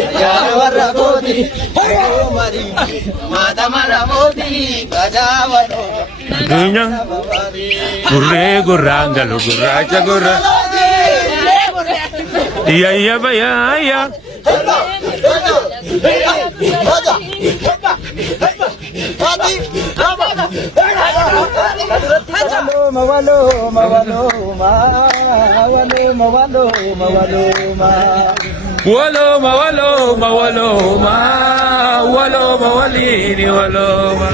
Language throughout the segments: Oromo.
ayyaana warra kootii marii maata mara mootii gajaawaloo. Adunya gurree gurraan galu gurraacha gurra. Iya bayaya. Walo mawalini walo ma.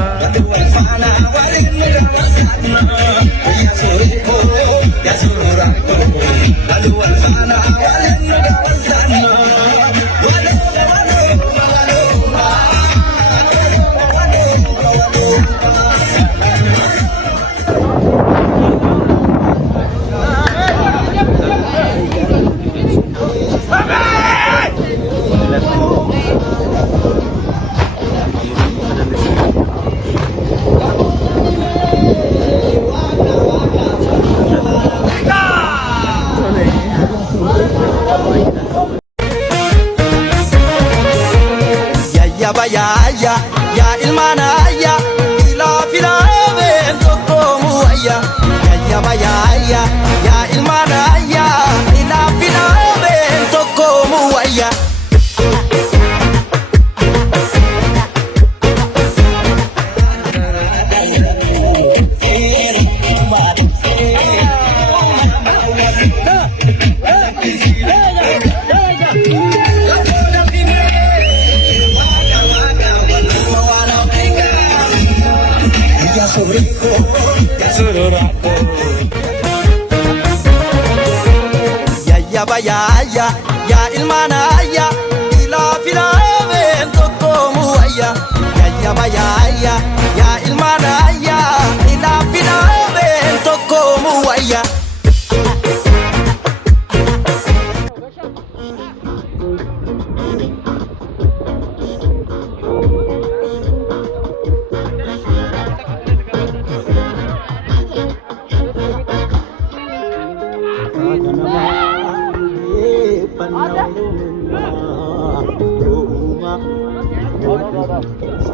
Ya ilmana ya ila fila evento como aya ya ilmana ya ila fila evento como aya. Ya ilmana ya ila fila evento como aya ya ilmana ya ila fila evento como aya.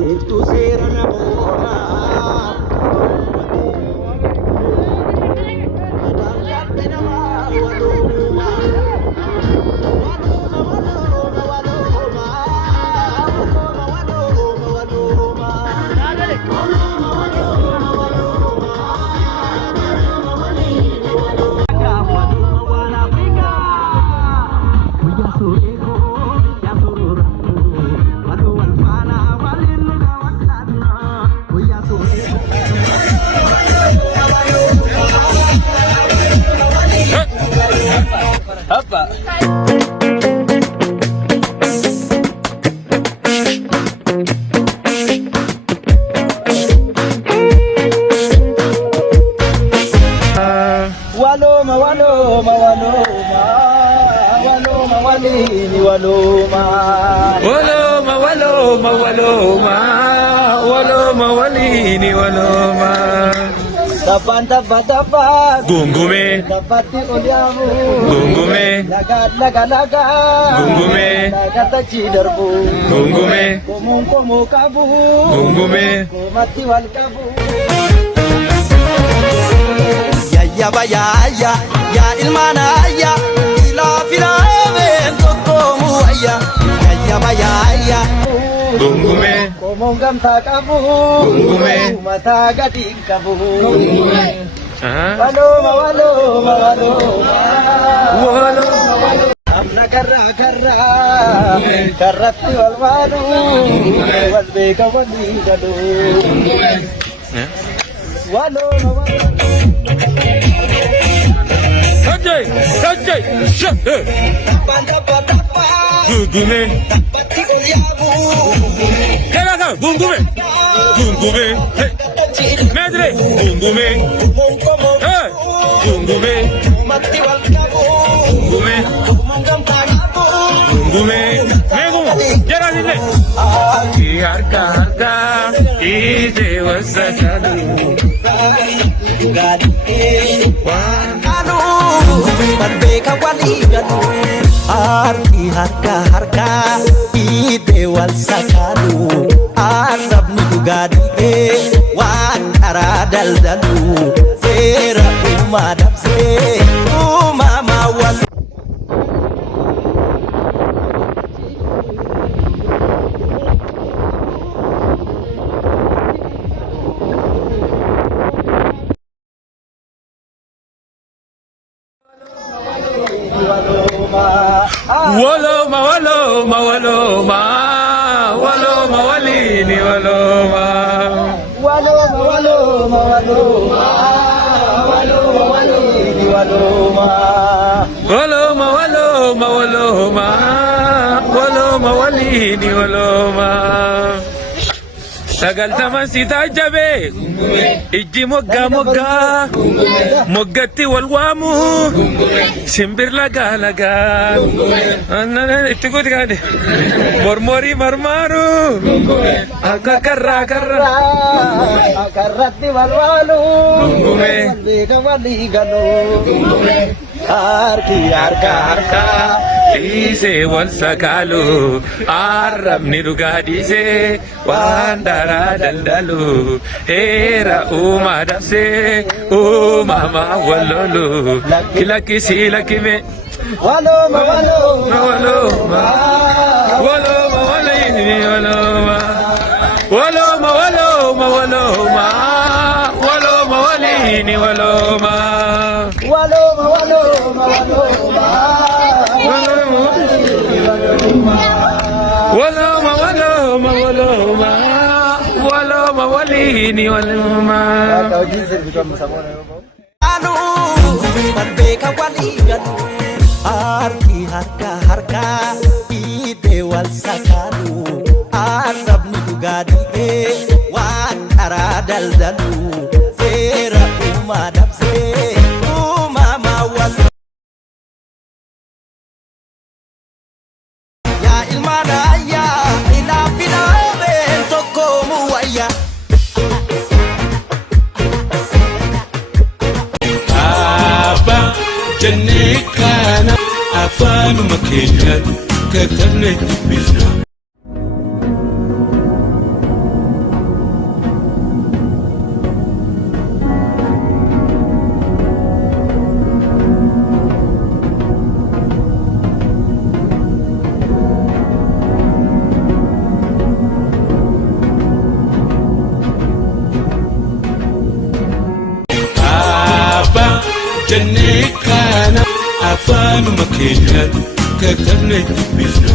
Itu serana mora apa? Dapat Gungume dapati oliamu Gungume laga Gungume kata ciderbu Gungume komu kabu Gungume mati wal kabu. Ya ilmana ya ila fila evento como aya ya Gungume komongam takabu Gungume mata gading kabu. Walo amna karra karratti wal malu wal beka wali gadu. Walo Sajay Gungume Keraga Gungume Medre Gungume Gungume Megum Jara dinle Harka Ije wasakadu Anu man beeka walii galu harki harka hidhee wal sakaalu arrabni dhugaa dhiibee waan karaa daldalu seera uumaa dabsee uumamaa wal Waloma, waloma, waloma, waloma, walini, waloma. waloma waloma waloma waloma walini waloma Waloma, waloma, waloma, waloma, walini, waloma. Sagaltaman si tajabe, iji mogga mogga, moggatti wal waamu, simbir laga laga. Itti guuti gaade, mormori marmaru, akka karra karra. akarratti walwalu beeka walii galu harki harka Dhiisee wal sakaalu arrabni dhugaa dhiisee waan daraa daldalu heera uumaa dabsee uumamaa wal lolu lakkisii lakkime waloma waloma waloma waloma walini waloma waloma waloma waloma waloma walini waloma waloma waloma waloma waloma waloma waloma waloma walini waloma anu man beeka walii galu harki harka hidhee wal sakaalu arrabni dhugaa dhiibee waan karaa daldalu seera uumaa dabsee uumamaa wal yaa ilmaan ayyaa ilaafinaabeen tokkoomu wayya Abba jennee kana afaanuma keenyaan katabnee dubbifna. Jennee kana afaanuma keenyaan katabnee dubbifna.